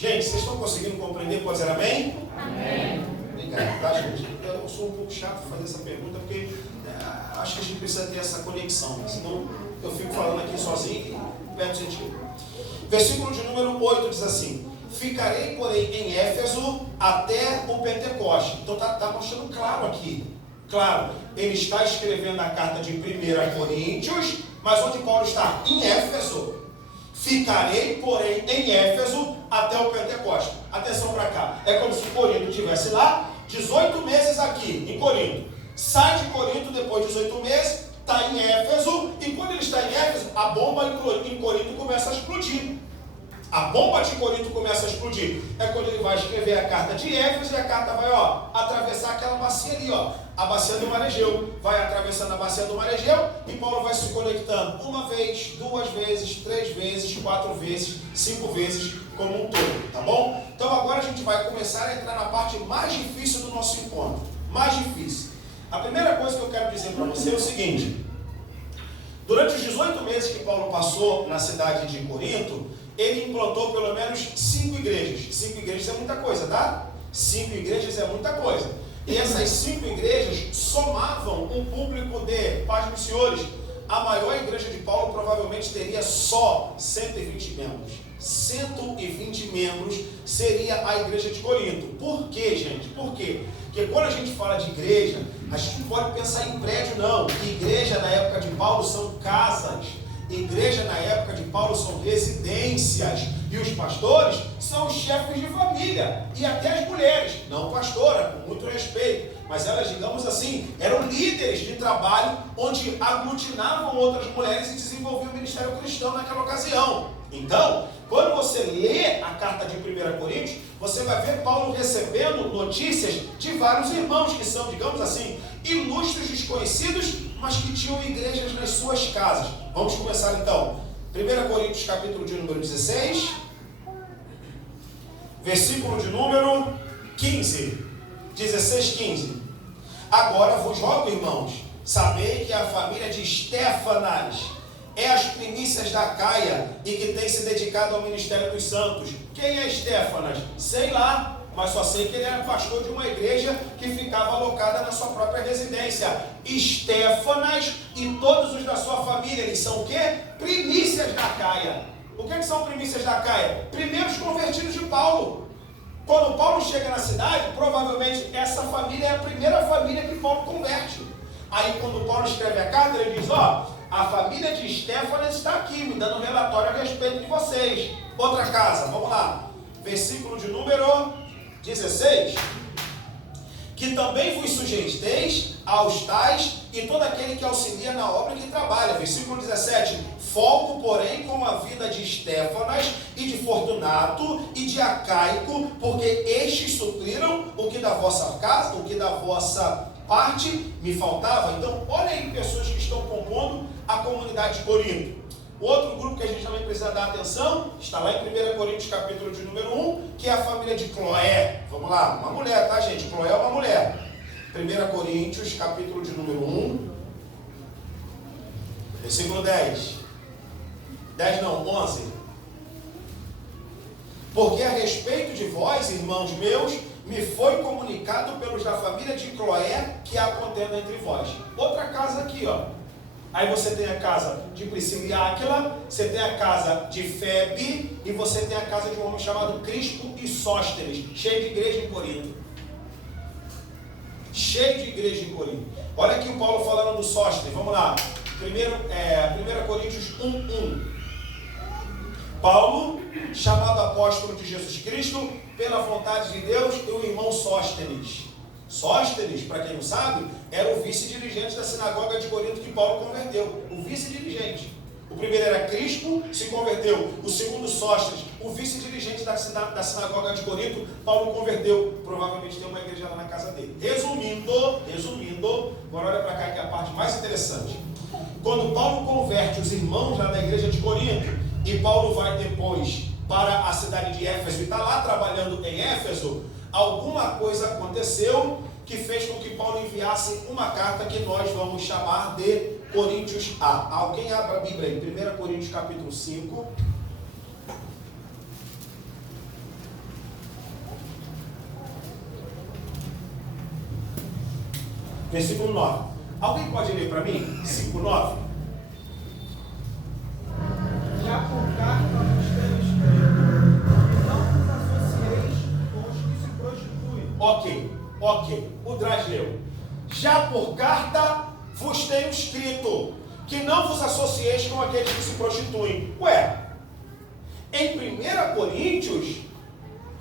Gente, vocês estão conseguindo compreender? Pode dizer amém? Amém. Obrigado, tá, gente? Eu sou um pouco chato fazer essa pergunta, porque acho que a gente precisa ter essa conexão, senão eu fico falando aqui sozinho e perto sentido. Versículo de número 8 diz assim: ficarei, porém, em Éfeso até o Pentecoste. Então está mostrando claro aqui. Claro, ele está escrevendo a carta de 1 Coríntios, mas onde Paulo está? Em Éfeso. Ficarei, porém, em Éfeso até o Pentecoste. Atenção para cá. É como se Corinto estivesse lá, 18 meses aqui, em Corinto. Sai de Corinto depois de 18 meses, está em Éfeso, e quando ele está em Éfeso, a bomba em Corinto começa a explodir. A bomba de Corinto começa a explodir. É quando ele vai escrever a carta de Éfeso, e a carta vai, atravessar aquela bacia ali, a bacia do Mar Egeu. Vai atravessando a bacia do Mar Egeu, e Paulo vai se conectando uma vez, 2 vezes, 3 vezes, 4 vezes, 5 vezes, como um todo, tá bom? Então agora a gente vai começar a entrar na parte mais difícil do nosso encontro. Mais difícil. A primeira coisa que eu quero dizer para você é o seguinte: durante os 18 meses que Paulo passou na cidade de Corinto, ele implantou pelo menos 5 igrejas. 5 igrejas é muita coisa, tá? 5 igrejas é muita coisa. E essas 5 igrejas somavam um público de, pasmem os senhores, a maior igreja de Paulo provavelmente teria só 120 membros. 120 membros seria a igreja de Corinto. Por quê, gente? Por quê? Porque quando a gente fala de igreja, a gente não pode pensar em prédio, não. Igreja na época de Paulo são casas. Igreja na época de Paulo são residências. E os pastores são os chefes de família. E até as mulheres, não pastora, com muito respeito, mas elas, digamos assim, eram líderes de trabalho onde aglutinavam outras mulheres e desenvolviam o ministério cristão naquela ocasião. Então, quando você lê a carta de 1 Coríntios, você vai ver Paulo recebendo notícias de vários irmãos que são, digamos assim, ilustres desconhecidos, mas que tinham igrejas nas suas casas. Vamos começar então. 1 Coríntios capítulo de número 16, versículo de número 15. 16, 15. Agora vos rogo, irmãos, sabei que a família de Estéfanas é as primícias da Caia e que tem se dedicado ao ministério dos santos. Quem é Estéfanas? Sei lá, mas só sei que ele era pastor de uma igreja que ficava alocada na sua própria residência. Estéfanas e todos os da sua família, eles são o quê? Primícias da Caia. O que são primícias da Caia? Primeiros convertidos de Paulo. Quando Paulo chega na cidade, provavelmente essa família é a primeira família que Paulo converte. Aí quando Paulo escreve a carta, ele diz, a família de Estéfanas está aqui, me dando um relatório a respeito de vocês. Outra casa, vamos lá. Versículo de número 16. Que também vos sujeiteis aos tais e todo aquele que auxilia na obra que trabalha. Versículo 17. Folgo, porém, com a vida de Estéfanas e de Fortunato e de Acaico, porque estes supriram o que da vossa casa, o que da vossa parte me faltava. Então, olha aí pessoas que estão compondo a comunidade de Corinto. Outro grupo que a gente também precisa dar atenção, está lá em 1 Coríntios capítulo de número 1, que é a família de Cloé. Vamos lá, uma mulher, tá, gente? Cloé é uma mulher. 1 Coríntios capítulo de número 1, versículo 10. 10 não, 11. Porque a respeito de vós, irmãos meus, me foi comunicado pelos da família de Cloé que há contenda entre vós. Outra casa aqui, Aí você tem a casa de Priscila e Áquila, você tem a casa de Febe e você tem a casa de um homem chamado Crispo e Sóstenes, cheio de igreja em Corinto. Cheio de igreja em Corinto. Olha aqui o Paulo falando do Sóstenes, vamos lá. 1 Coríntios 1:1. Paulo, chamado apóstolo de Jesus Cristo, pela vontade de Deus, e o irmão Sóstenes. Sóstenes, para quem não sabe, era o vice-dirigente da sinagoga de Corinto que Paulo converteu. O vice-dirigente. O primeiro era Crispo, se converteu. O segundo, Sóstenes, o vice-dirigente da sinagoga de Corinto, Paulo converteu. Provavelmente tem uma igreja lá na casa dele. Resumindo, agora olha para cá que é a parte mais interessante. Quando Paulo converte os irmãos lá da igreja de Corinto, e Paulo vai depois para a cidade de Éfeso e está lá trabalhando em Éfeso, alguma coisa aconteceu que fez com que Paulo enviasse uma carta que nós vamos chamar de Coríntios A. Alguém abra a Bíblia aí, 1 Coríntios capítulo 5. Versículo 9. Alguém pode ler para mim? 5:9. Já por carta vos tenho escrito que não vos associeis com os que se prostituem. Ok. O Draz leu. Já por carta vos tenho escrito que não vos associeis com aqueles que se prostituem. Ué, em 1 Coríntios,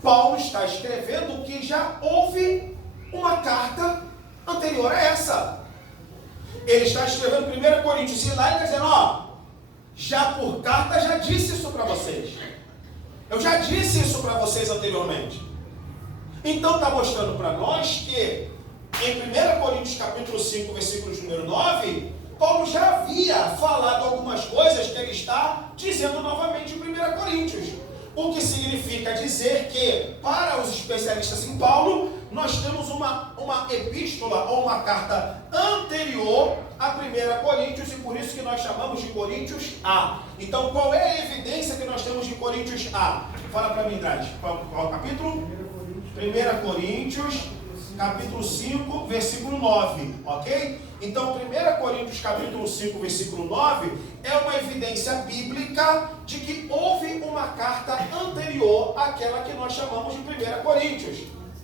Paulo está escrevendo que já houve uma carta anterior a essa. Ele está escrevendo 1 Coríntios e lá ele está dizendo, ó, já por carta já disse isso para vocês. Eu já disse isso para vocês anteriormente. Então está mostrando para nós que em 1 Coríntios capítulo 5, versículo de número 9, Paulo já havia falado algumas coisas que ele está dizendo novamente em 1 Coríntios. O que significa dizer que, para os especialistas em Paulo, nós temos uma epístola ou uma carta anterior a 1 Coríntios, e por isso que nós chamamos de Coríntios A. Então, qual é a evidência que nós temos de Coríntios A? Fala para mim, Drade. Qual capítulo? 1 Coríntios, capítulo 5, versículo 9. Ok? Então, 1 Coríntios, capítulo 5, versículo 9, é uma evidência bíblica de que houve uma carta anterior àquela que nós chamamos de 1 Coríntios.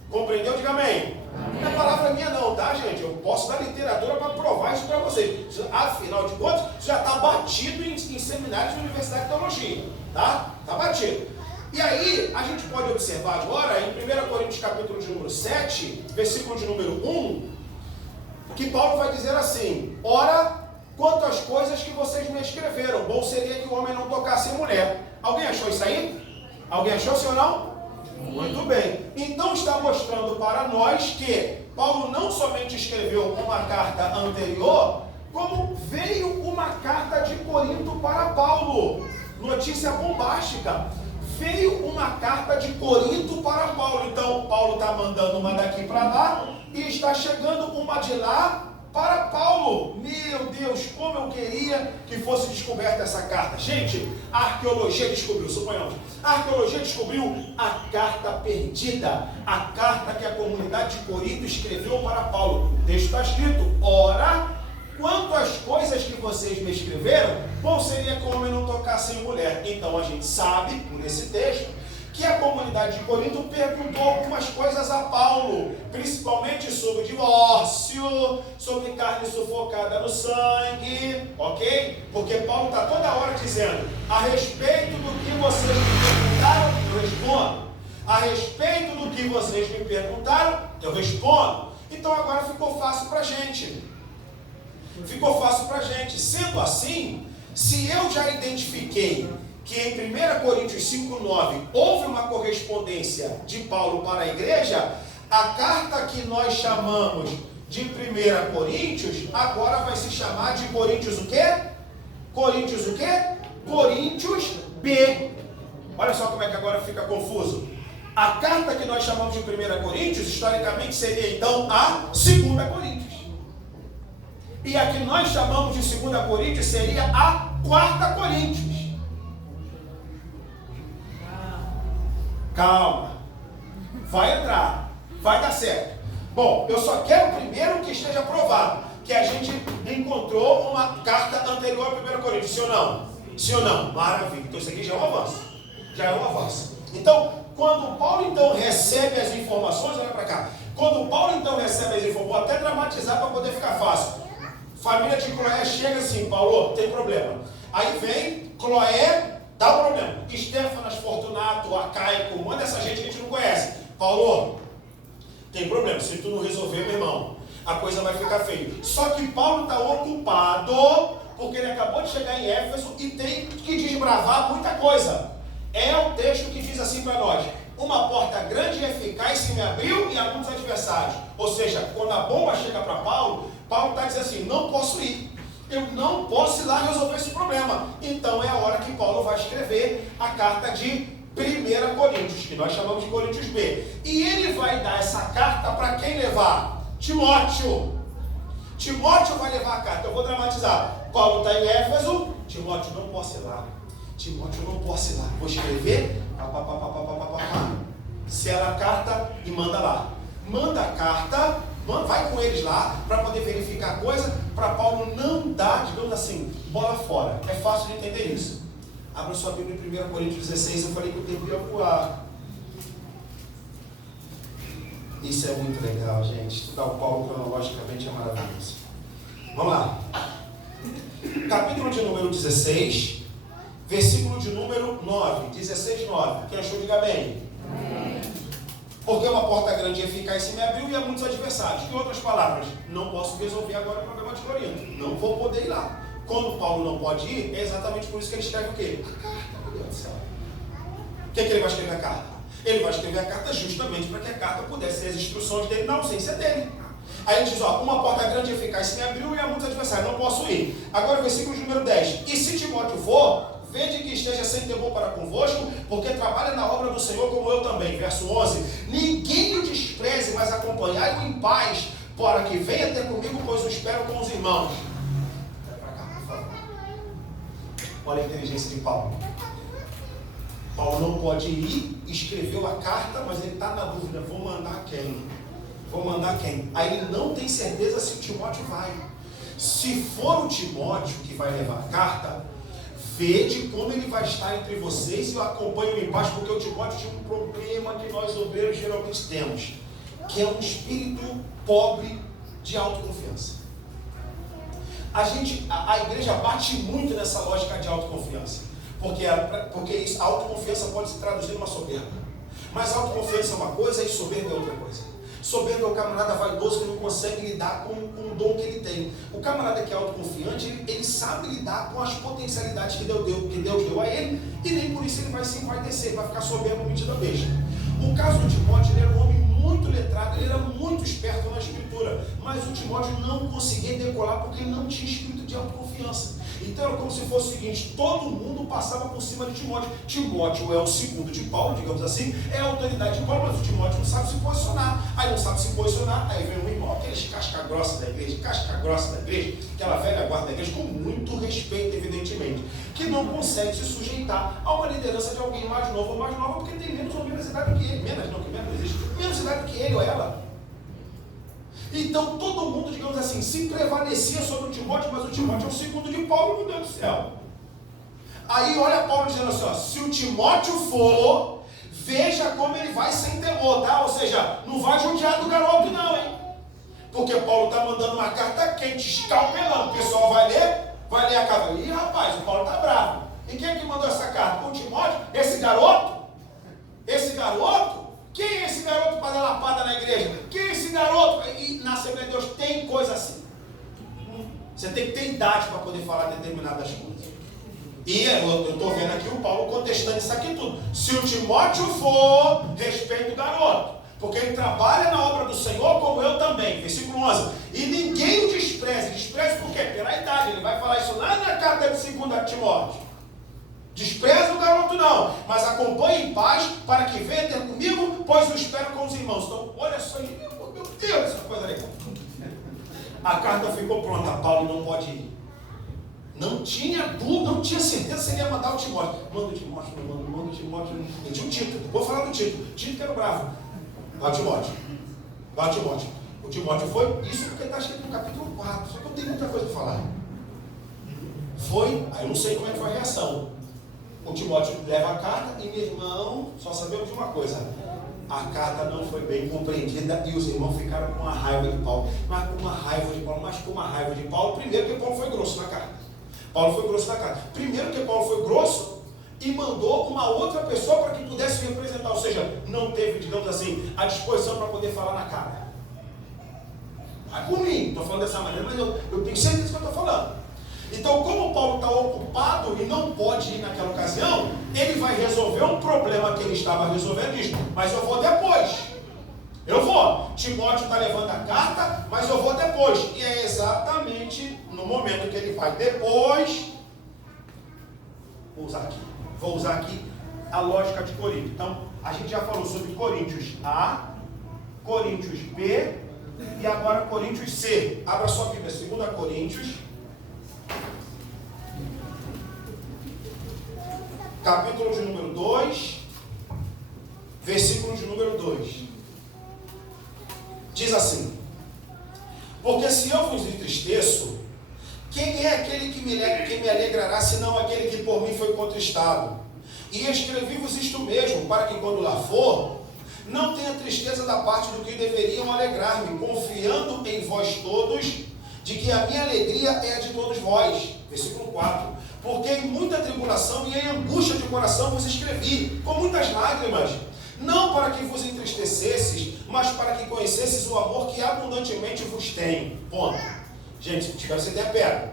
Compreendeu? Diga amém. Não é palavra minha não, tá, gente? Eu posso dar literatura para provar isso para vocês. Afinal de contas, isso já está batido em seminários de Universidade de Teologia. Tá? Está batido. E aí, a gente pode observar agora, em 1 Coríntios, capítulo de número 7, versículo de número 1, que Paulo vai dizer assim: ora, quanto às coisas que vocês me escreveram, bom seria que o homem não tocasse em mulher. Alguém achou isso aí? Alguém achou, sim ou não? Muito bem. Então está mostrando para nós que Paulo não somente escreveu uma carta anterior, como veio uma carta de Corinto para Paulo. Notícia bombástica. Veio uma carta de Corinto para Paulo. Então Paulo está mandando uma daqui para lá e está chegando uma de lá para Paulo. Meu Deus, como eu queria que fosse descoberta essa carta. Gente, a arqueologia descobriu, suponhamos, a arqueologia descobriu a carta perdida, a carta que a comunidade de Corinto escreveu para Paulo. O texto está escrito: ora, quanto às coisas que vocês me escreveram, bom seria que o homem não tocasse em mulher. Então a gente sabe, por esse texto, que a comunidade de Corinto perguntou algumas coisas a Paulo, principalmente sobre divórcio, sobre carne sufocada no sangue, ok? Porque Paulo está toda hora dizendo: a respeito do que vocês me perguntaram, eu respondo. A respeito do que vocês me perguntaram, eu respondo. Então agora ficou fácil para a gente. Ficou fácil para a gente. Sendo assim, se eu já identifiquei que em 1 Coríntios 5,9 houve uma correspondência de Paulo para a igreja, a carta que nós chamamos de 1 Coríntios, agora vai se chamar de Coríntios o quê? Coríntios o quê? Coríntios B. Olha só como é que agora fica confuso. A carta que nós chamamos de 1 Coríntios, historicamente seria então a 2 Coríntios. E a que nós chamamos de 2 Coríntios seria a 4 Coríntios. Calma, vai entrar, vai dar certo. Bom, eu só quero primeiro que esteja provado que a gente encontrou uma carta anterior a 1 Coríntios, sim ou não? Sim ou não? Maravilha, então isso aqui já é um avanço. Já é um avanço. Então, quando Paulo então recebe as informações, olha para cá. Quando Paulo então recebe as informações, vou até dramatizar para poder ficar fácil. Família de Cloé chega assim: Paulo, tem problema. Aí vem Cloé, dá um problema. Estéfanas, Fortunato, Acaico, manda essa gente que a gente não conhece. Paulo, tem problema. Se tu não resolver, meu irmão, a coisa vai ficar feia. Só que Paulo está ocupado, porque ele acabou de chegar em Éfeso e tem que desbravar muita coisa. É o texto que diz assim para nós: uma porta grande e eficaz se me abriu e há muitos adversários. Ou seja, quando a bomba chega para Paulo, Paulo está dizendo assim: não posso ir. Eu não posso ir lá resolver esse problema. Então é a hora que Paulo vai escrever a carta de 1 Coríntios, que nós chamamos de Coríntios B. E ele vai dar essa carta para quem levar? Timóteo. Timóteo vai levar a carta. Eu vou dramatizar. Paulo está em Éfeso. Timóteo, não posso ir lá. Timóteo, não posso ir lá. Vou escrever. Sela a carta e manda lá. Manda a carta Vai com eles lá para poder verificar a coisa, para Paulo não dar, digamos assim, bola fora. É fácil de entender isso. Abra sua Bíblia em 1 Coríntios 16, eu falei que o tempo ia voar. Isso é muito legal, gente. Estudar o Paulo cronologicamente é maravilhoso. Vamos lá. Capítulo de número 16, versículo de número 9. 16, 9. Quem achou, diga bem. Amém. Porque uma porta grande e eficaz se me abriu e há muitos adversários. Em outras palavras, não posso resolver agora o problema de Corinto. Não vou poder ir lá. Quando Paulo não pode ir, é exatamente por isso que ele escreve o quê? A carta, meu Deus do céu. O que ele vai escrever a carta? Ele vai escrever a carta justamente para que a carta pudesse ter as instruções dele na ausência dele. Aí ele diz, uma porta grande e eficaz se me abriu e há muitos adversários, não posso ir. Agora o versículo número 10. E se Timóteo for, vede que esteja sem temor para convosco, porque trabalha na obra do Senhor como eu também. Verso 11. Ninguém o despreze, mas acompanhai-o em paz, para que venha ter comigo, pois o espero com os irmãos. Vai para cá, por favor. Olha a inteligência de Paulo. Paulo não pode ir, escreveu a carta, mas ele está na dúvida, vou mandar quem? Vou mandar quem? Aí ele não tem certeza se o Timóteo vai. Se for o Timóteo que vai levar a carta, vede como ele vai estar entre vocês e o acompanho em paz, porque o Timóteo tinha um problema que nós obreiros geralmente temos, que é um espírito pobre de autoconfiança. A igreja bate muito nessa lógica de autoconfiança, porque a autoconfiança pode se traduzir numa soberba. Mas autoconfiança é uma coisa e soberba é outra coisa. Soberbo é o camarada vaidoso que não consegue lidar com o dom que ele tem. O camarada que é autoconfiante, ele sabe lidar com as potencialidades que Deus deu a ele, e nem por isso ele vai se envaidecer, vai ficar soberbo metida besta. O caso do Timóteo, ele era um homem muito letrado, ele era muito esperto na escritura, mas o Timóteo não conseguia decolar porque ele não tinha espírito de autoconfiança. Então era como se fosse o seguinte, todo mundo passava por cima de Timóteo. Timóteo é o segundo de Paulo, digamos assim, é a autoridade de Paulo, mas o Timóteo não sabe se posicionar. Aí não sabe se posicionar, aí vem um irmão, aqueles casca-grossa da igreja, aquela velha guarda da igreja, com muito respeito, evidentemente, que não consegue se sujeitar a uma liderança de alguém mais novo ou mais nova, porque tem menos ou menos idade do que ele, menos idade do que ele ou ela. Então todo mundo, digamos assim, se prevalecia sobre o Timóteo, mas o Timóteo é o segundo de Paulo, meu Deus do céu. Aí olha Paulo dizendo assim, se o Timóteo for, veja como ele vai sem temor, tá? Ou seja, não vai judiar do garoto não, hein? Porque Paulo está mandando uma carta quente, escalpelando. O pessoal vai ler a carta. Ih, rapaz, o Paulo está bravo. E quem é que mandou essa carta? O Timóteo? Esse garoto? Quem é esse garoto para dar lapada na igreja? Quem é esse garoto? E na Assembleia de Deus tem coisa assim. Você tem que ter idade para poder falar determinadas coisas. E eu estou vendo aqui o Paulo contestando isso aqui tudo. Se o Timóteo for, respeita o garoto, porque ele trabalha na obra do Senhor como eu também. Versículo 11. E ninguém o despreze. Despreze por quê? Pela idade. Ele vai falar isso lá na carta de 2 Timóteo. Despreza o garoto não, mas acompanhe em paz para que venha ter comigo, pois eu espero com os irmãos. Então, olha só, meu Deus, essa coisa legal. A carta ficou pronta, Paulo não pode ir. Não tinha dúvida, não tinha certeza se ele ia mandar o Timóteo. Manda o Timóteo, manda o Timóteo. Ele tinha um Tito, vou falar do Tito. Tito que era bravo. Vai o Timóteo. O Timóteo foi, isso porque está escrito no capítulo 4, só que eu tenho muita coisa para falar. Foi, aí eu não sei como é que foi a reação. O Timóteo leva a carta e, meu irmão, só sabemos de uma coisa: a carta não foi bem compreendida e os irmãos ficaram com uma raiva de Paulo. Mas com uma raiva de Paulo, primeiro que Paulo foi grosso na carta. Primeiro que Paulo foi grosso e mandou uma outra pessoa para que pudesse representar, ou seja, não teve, digamos assim, a disposição para poder falar na cara. Mas por mim, estou falando dessa maneira, mas eu tenho certeza que eu estou falando. Então, como Paulo está ocupado e não pode ir naquela ocasião, ele vai resolver um problema que ele estava resolvendo isso. Mas eu vou depois. Timóteo está levando a carta, mas eu vou depois. E é exatamente no momento que ele vai depois. Vou usar aqui a lógica de Corinto. Então, a gente já falou sobre Coríntios A, Coríntios B e agora Coríntios C. Abra sua Bíblia, 2 Coríntios. Capítulo de número 2, versículo de número 2. Diz assim: Porque se eu vos entristeço, quem é aquele que me alegrará, senão aquele que por mim foi contristado? E escrevi-vos isto mesmo, para que quando lá for, não tenha tristeza da parte do que deveriam alegrar-me, confiando em vós todos, de que a minha alegria é a de todos vós. Versículo 4. Porque em muita tribulação e em angústia de coração vos escrevi, com muitas lágrimas, não para que vos entristecesses, mas para que conhecesses o amor que abundantemente vos tenho. Ponto. Gente, espero que você tenha pego.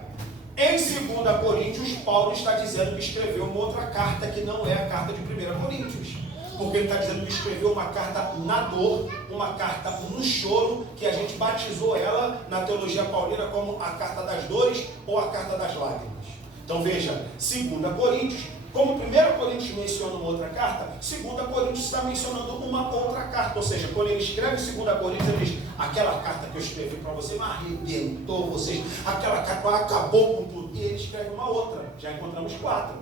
Em 2 Coríntios, Paulo está dizendo que escreveu uma outra carta que não é a carta de 1 Coríntios. Porque ele está dizendo que escreveu uma carta na dor, uma carta no choro, que a gente batizou ela na teologia paulina como a carta das dores ou a carta das lágrimas. Então veja, 2 Coríntios, como 1 Coríntios menciona uma outra carta, 2 Coríntios está mencionando uma outra carta. Ou seja, quando ele escreve 2 Coríntios, ele diz, aquela carta que eu escrevi para você, mas arrebentou vocês, aquela carta acabou com tudo. E ele escreve uma outra, já encontramos quatro,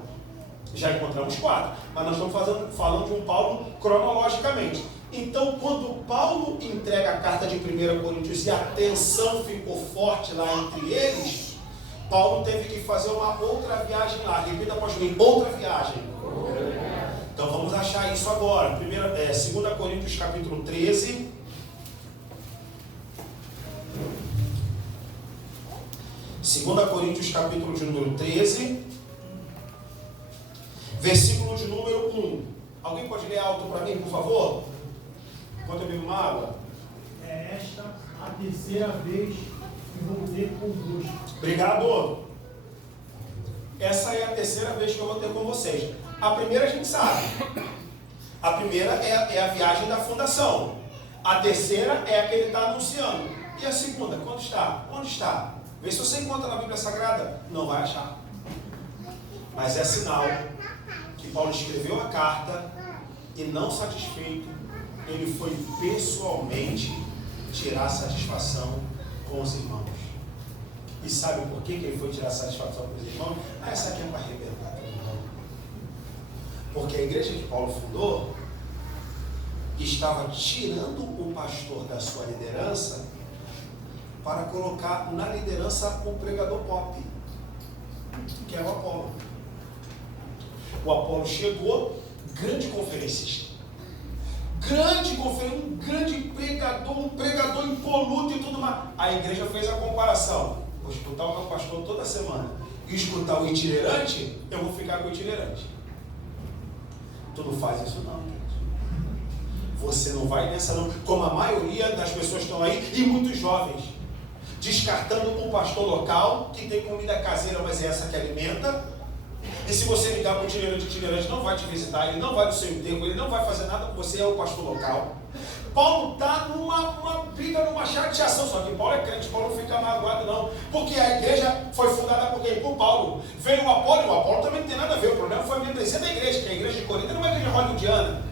mas nós estamos falando de um Paulo cronologicamente. Então, quando Paulo entrega a carta de 1 Coríntios e a tensão ficou forte lá entre eles, Paulo teve que fazer uma outra viagem lá. Repita após mim, outra viagem. Então vamos achar isso agora. 2 Coríntios capítulo 13. Segunda Coríntios capítulo de número 13, versículo de número 1. Alguém pode ler alto para mim, por favor? Enquanto eu bebo uma água. É esta a terceira vez que vou ter convosco. Obrigado. Essa é a terceira vez que eu vou ter com vocês. A primeira a gente sabe. A primeira é a viagem da fundação. A terceira é a que ele está anunciando. E a segunda, quando está? Onde está? Vê se você encontra na Bíblia Sagrada. Não vai achar. Mas é sinal que Paulo escreveu a carta e, não satisfeito, ele foi pessoalmente tirar satisfação com os irmãos. E sabe por que ele foi tirar satisfação com os irmãos? Essa aqui é para arrebentar todo mundo. Porque a igreja que Paulo fundou estava tirando o pastor da sua liderança para colocar na liderança o pregador pop, que é o Apolo. O Apolo chegou, grande conferencista, um grande pregador, um pregador impoluto e tudo mais. A igreja fez a comparação. Vou escutar o meu pastor toda semana e escutar o itinerante, eu vou ficar com o itinerante. Tu não faz isso não, gente. Você não vai nessa não, como a maioria das pessoas estão aí, e muitos jovens, descartando o pastor local, que tem comida caseira, mas é essa que alimenta. E se você ligar para o itinerante não vai te visitar, ele não vai no seu enterro, ele não vai fazer nada com você, é o pastor local. Paulo está numa briga, numa chateação, só que Paulo é crente, Paulo não fica magoado não, porque a igreja foi fundada por quem? Por Paulo. Veio o Apolo também não tem nada a ver, o problema foi a membresia da igreja, que a igreja de Corinto era uma igreja hollywoodiana,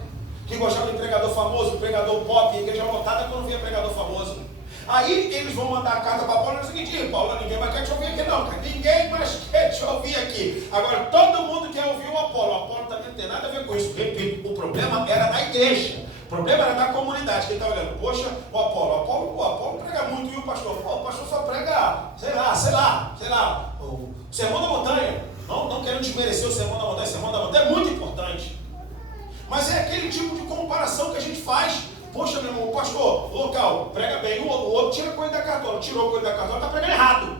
que gostava de pregador famoso, pregador pop, a igreja lotada quando via pregador famoso. Aí eles vão mandar a carta para Paulo e é o seguinte, Paulo, ninguém mais quer te ouvir aqui não, cara. Ninguém mais quer te ouvir aqui. Agora todo mundo quer ouvir o Apolo também não tem nada a ver com isso. Repito, o problema era da igreja. O problema era da comunidade, que ele está olhando, poxa, o Apolo prega muito, e o pastor só prega, sei lá, o sermão da montanha. Não querendo desmerecer o sermão da montanha, o sermão da montanha é muito importante. Mas é aquele tipo de comparação que a gente faz. Poxa, meu irmão, o pastor local prega bem, o outro tira coisa da cartola, tirou coisa da cartola, está pregando errado.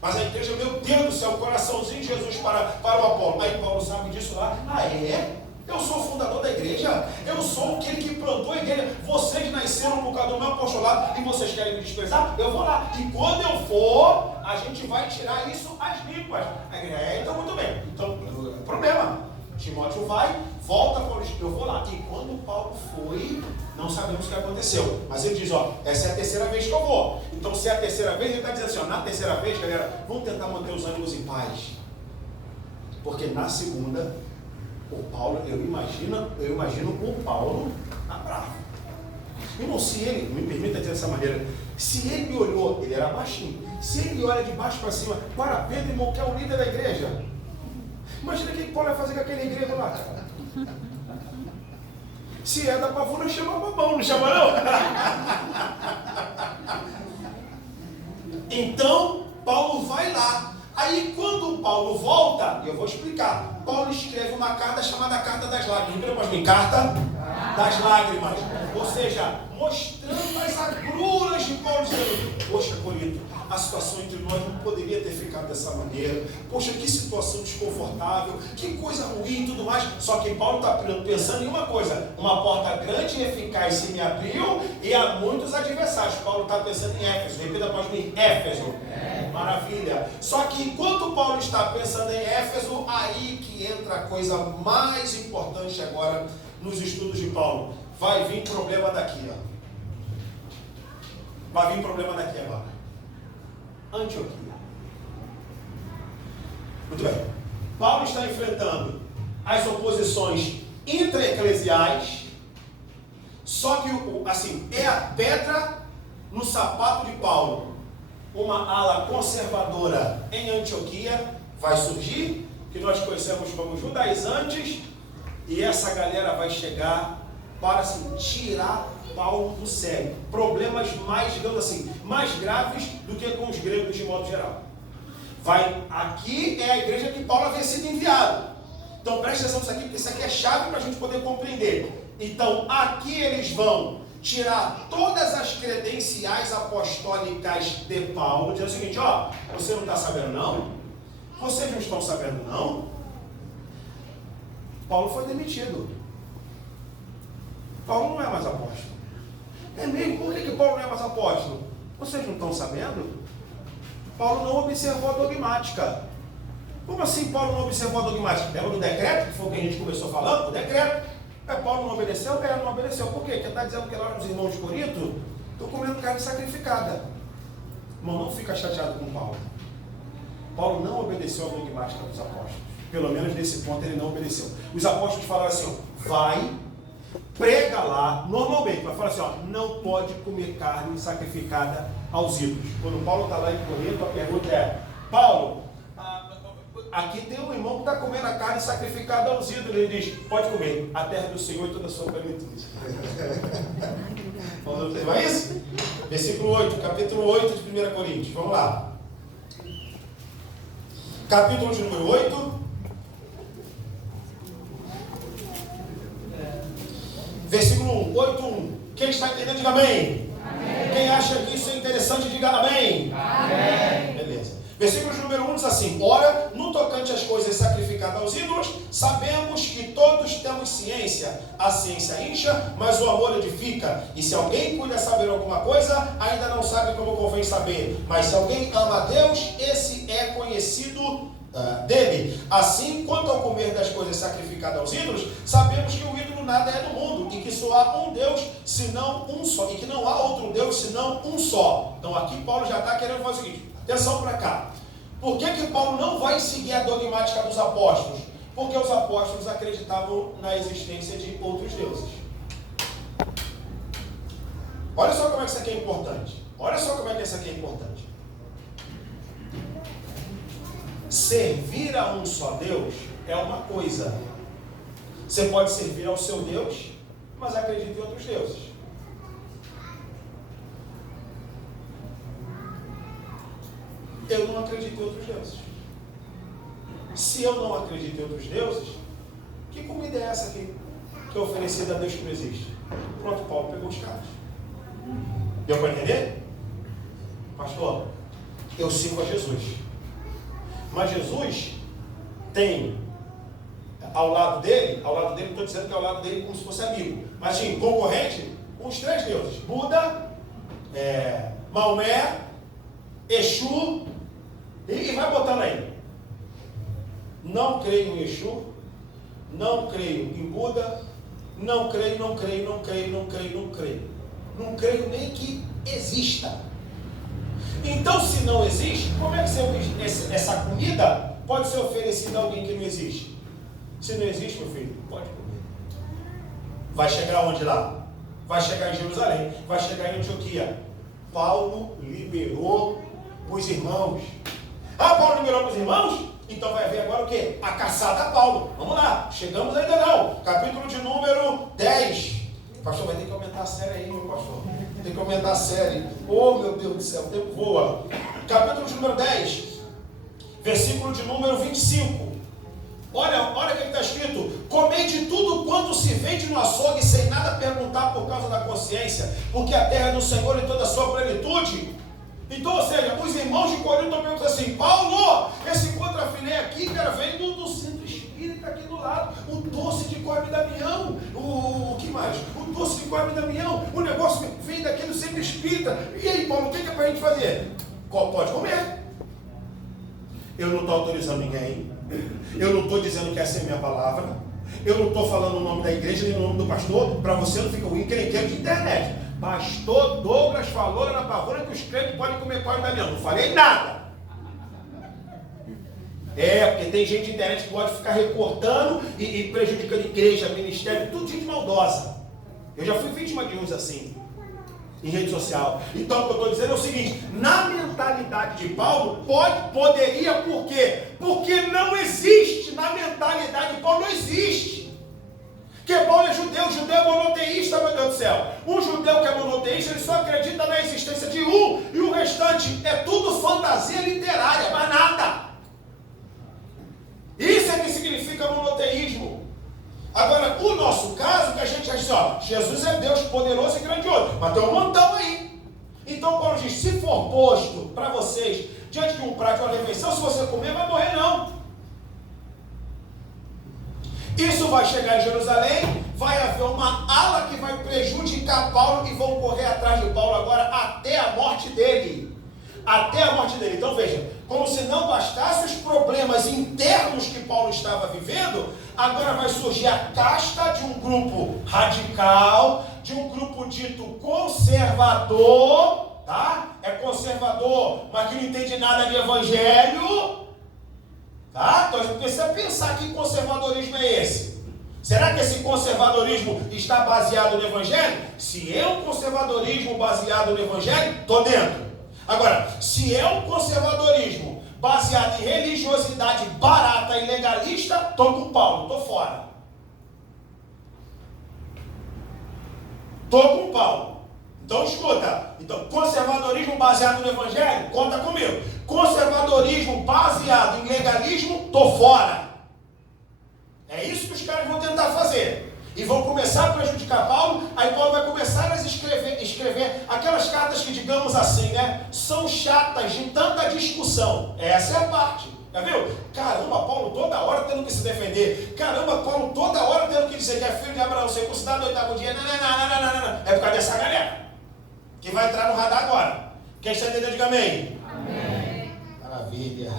Mas a igreja, meu Deus do céu, o coraçãozinho de Jesus para o Apolo. Aí Paulo sabe disso lá. Ah, é? Eu sou o fundador da igreja, eu sou aquele que plantou a igreja. Vocês nasceram por causa do meu apostolado e vocês querem me desprezar? Eu vou lá. E quando eu for, a gente vai tirar isso às limpas. A igreja, então muito bem. Então, problema. Timóteo vai, volta para onde eu vou lá. E quando Paulo foi, não sabemos o que aconteceu. Mas ele diz, essa é a terceira vez que eu vou. Então, se é a terceira vez, ele está dizendo assim, na terceira vez, galera, vamos tentar manter os ânimos em paz. Porque na segunda, o Paulo, eu imagino o Paulo bravo. Irmão, se ele, me permita dizer dessa maneira, se ele me olhou, ele era baixinho, se ele olha de baixo para cima, para Pedro, irmão, que é o líder da igreja, imagina o que Paulo vai fazer com aquele igreja lá, cara. Se é da pavuna, chama babão, não chama não? Então, Paulo vai lá. Aí, quando Paulo volta, eu vou explicar. Paulo escreve uma carta chamada Carta das Lágrimas. Carta das Lágrimas. Ou seja, mostrando as agruras de Paulo, dizendo: poxa, Corinto, a situação entre nós não poderia ter ficado dessa maneira. Poxa, que situação desconfortável, que coisa ruim e tudo mais. Só que Paulo está pensando em uma coisa: uma porta grande e eficaz se me abriu e há muitos adversários. Paulo está pensando em Éfeso. Repita após mim: Éfeso. Maravilha. Só que enquanto Paulo está pensando em Éfeso, aí que entra a coisa mais importante agora nos estudos de Paulo. Vai vir problema daqui, ó. Vai vir problema daqui agora. Antioquia. Muito bem. Paulo está enfrentando as oposições intra-eclesiais, só que, assim, é a pedra no sapato de Paulo. Uma ala conservadora em Antioquia vai surgir, que nós conhecemos como judaizantes, e essa galera vai chegar para, assim, tirar Paulo do sério. Problemas mais, digamos assim, mais graves do que com os gregos de modo geral. Aqui é a igreja que Paulo havia sido enviado. Então preste atenção nisso aqui, porque isso aqui é chave para a gente poder compreender. Então aqui eles vão tirar todas as credenciais apostólicas de Paulo, dizendo o seguinte: ó, você não está sabendo não? Vocês não estão sabendo não? Paulo foi demitido. Paulo não é mais apóstolo. É mesmo? Por que Paulo não é mais apóstolo? Vocês não estão sabendo? Paulo não observou a dogmática. Como assim Paulo não observou a dogmática? Lembra do decreto, que foi o que a gente começou falando? O decreto. Paulo não obedeceu? Não obedeceu. Por quê? Porque está dizendo que lá os irmãos de Corinto estão comendo carne sacrificada. Irmão, não fica chateado com Paulo. Paulo não obedeceu a dogmática dos apóstolos. Pelo menos nesse ponto ele não obedeceu. Os apóstolos falaram assim: ó, vai, prega lá, normalmente, vai falar assim: ó, não pode comer carne sacrificada aos ídolos. Quando Paulo está lá em Corinto, a pergunta é: Paulo, aqui tem um irmão que está comendo a carne sacrificada aos ídolos. Ele diz: pode comer, a terra do Senhor e toda a sua plenitude. Vamos observar isso? Versículo 8, capítulo 8 de 1 Coríntios. Vamos lá. Capítulo de número 8. Versículo 1, 8:1. Quem está entendendo, diga amém. Amém. Quem acha que isso é interessante, diga amém. Amém. Beleza. Versículo de número 1 diz assim: ora, no tocante às coisas sacrificadas aos ídolos, sabemos que todos temos ciência. A ciência incha, mas o amor edifica. E se alguém cuida saber alguma coisa, ainda não sabe como convém saber. Mas se alguém ama a Deus, esse é conhecido dele. Assim, quanto ao comer das coisas sacrificadas aos ídolos, sabemos que o ídolo nada é do mundo, e que só há um Deus, senão um só, e que não há outro Deus, senão um só. Então aqui Paulo já está querendo fazer o seguinte: atenção para cá. Por que Paulo não vai seguir a dogmática dos apóstolos? Porque os apóstolos acreditavam na existência de outros deuses. Olha só como é que isso aqui é importante. Olha só como é que isso aqui é importante. Servir a um só Deus é uma coisa. Você pode servir ao seu Deus, mas acredita em outros deuses. Eu não acredito em outros deuses. Se eu não acredito em outros deuses, que comida é essa aqui que é oferecida a Deus que não existe? Pronto, Paulo pegou os caras. Deu para entender? Pastor, eu sirvo a Jesus. Mas Jesus tem ao lado dele, não estou dizendo que é ao lado dele como se fosse amigo, mas sim, concorrente, uns 3 deuses: Buda, Maomé, Exu, e vai botando aí. Não creio em Exu, não creio em Buda, não creio. Não creio nem que exista. Então, se não existe, como é que essa comida pode ser oferecida a alguém que não existe? Se não existe, meu filho, pode comer. Vai chegar onde lá? Vai chegar em Jerusalém, vai chegar em Antioquia. Paulo liberou os irmãos. Paulo liberou os irmãos? Então vai haver agora o quê? A caçada a Paulo. Vamos lá, chegamos ainda não. Capítulo de número 10. Pastor, vai ter que aumentar a série aí, meu pastor. Tem que aumentar a série. Oh, meu Deus do céu, o tempo voa. capítulo de número 10, versículo de número 25. Olha o que está escrito: comei de tudo quanto se vende no açougue, sem nada perguntar por causa da consciência, porque a terra é do Senhor em toda a sua plenitude. Então, ou seja, os irmãos de Corinto estão perguntando assim: Paulo, esse contrafilé aqui, cara, vem do centro espírita aqui do lado, o doce de Coimbra e Damião, o que mais? O doce de Coimbra e Damião, o negócio vem daqui do centro espírita. E aí, Paulo, o que é para a gente fazer? Pode comer. Eu não estou autorizando ninguém, eu não estou dizendo que essa é a minha palavra, eu não estou falando o nome da igreja nem o nome do pastor, para você não ficar o encrenqueiro de internet. Pastor Douglas falou na Pavuna que os crentes podem comer pão e Damião. Não falei nada. Porque tem gente na internet que gosta de ficar recortando e prejudicando igreja, ministério, tudo gente maldosa. Eu já fui vítima de uns assim, em rede social. Então o que eu estou dizendo é o seguinte: na mentalidade de Paulo, poderia, por quê? Porque não existe, na mentalidade de Paulo não existe. Porque Paulo é judeu é monoteísta, meu Deus do céu. Um judeu que é monoteísta, ele só acredita na existência de um, e o restante é tudo fantasia literária, mas nada. Isso é que significa monoteísmo. Agora, o nosso caso, que a gente diz, Jesus é Deus poderoso e grandioso, mas tem um montão aí. Então Paulo diz: se for posto para vocês diante de um prato de uma refeição, se você comer, vai morrer não. Isso vai chegar em Jerusalém, vai haver uma ala que vai prejudicar Paulo e vão correr atrás de Paulo agora até a morte dele. Até a morte dele. Então veja, como se não bastasse os problemas internos que Paulo estava vivendo, agora vai surgir a casta de um grupo radical, de um grupo dito conservador, tá? É conservador, mas que não entende nada de evangelho. Tá? Então a gente precisa pensar que conservadorismo é esse. Será que esse conservadorismo está baseado no Evangelho? Se é um conservadorismo baseado no Evangelho, estou dentro. Agora, se é um conservadorismo baseado em religiosidade barata e legalista, estou com Paulo, estou fora. Estou com Paulo. Então escuta, conservadorismo baseado no Evangelho, conta comigo. Conservadorismo baseado em legalismo, estou fora. É isso que os caras vão tentar fazer. E vão começar a prejudicar Paulo. Aí Paulo vai começar a escrever aquelas cartas que, digamos assim, né, são chatas de tanta discussão. Essa é a parte. Já viu? Caramba, Paulo toda hora tendo que se defender. Caramba, Paulo toda hora tendo que dizer que é filho de Abraão, circuncidado no 8º dia. Não. É por causa dessa galera que vai entrar no radar agora. Quem está entendendo, diga amém. Amém. Maravilha.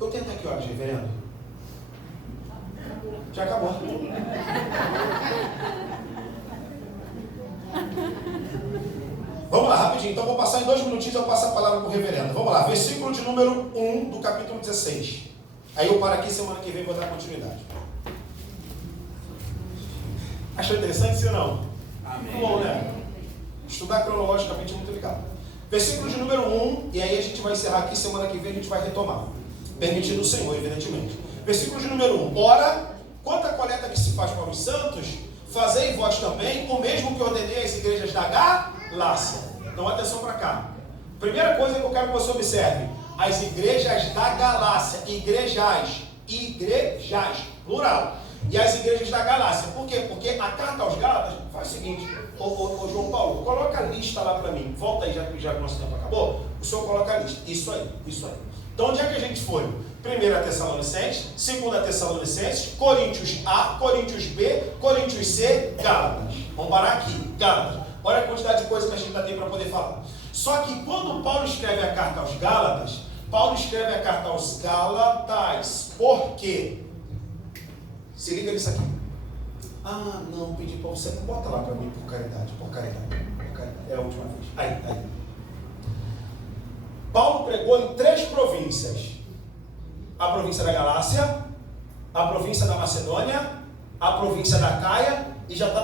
Eu tento aqui, horas, reverendo. Já acabou. Vamos lá, rapidinho. Então vou passar em 2 minutinhos, eu passo a palavra para o reverendo. Vamos lá, versículo de número 1 do capítulo 16. Aí eu paro aqui, semana que vem vou dar continuidade. Achou interessante, sim ou não? Amém. Muito bom, né? Estudar cronologicamente é muito legal. Versículo de número 1, e aí a gente vai encerrar aqui, semana que vem a gente vai retomar. Permitido o Senhor, evidentemente. Versículo de número 1. Ora, quanto à coleta que se faz para os santos, fazei vós também o mesmo que ordenei às igrejas da Galácia. Então atenção para cá. Primeira coisa que eu quero que você observe: as igrejas da Galácia, igrejas, plural. E as igrejas da Galácia. Por quê? Porque a carta aos Gálatas faz o seguinte: ô João Paulo, coloca a lista lá para mim. Volta aí, já que o nosso tempo acabou. O senhor coloca a lista. Isso aí. Então onde é que a gente foi? 1 Tessalonicenses, 2 Tessalonicenses, Coríntios A, Coríntios B, Coríntios C, Gálatas. Vamos parar aqui, Gálatas. Olha a quantidade de coisa que a gente tem para poder falar. Só que quando Paulo escreve a carta aos Gálatas, Paulo escreve a carta aos Gálatas. Por quê? Se liga nisso aqui. Ah, não, pedi para você. Bota lá para mim, por caridade. É a última vez. Aí. Paulo pregou em 3 províncias. A província da Galácia, a província da Macedônia, a província da Caia, e já está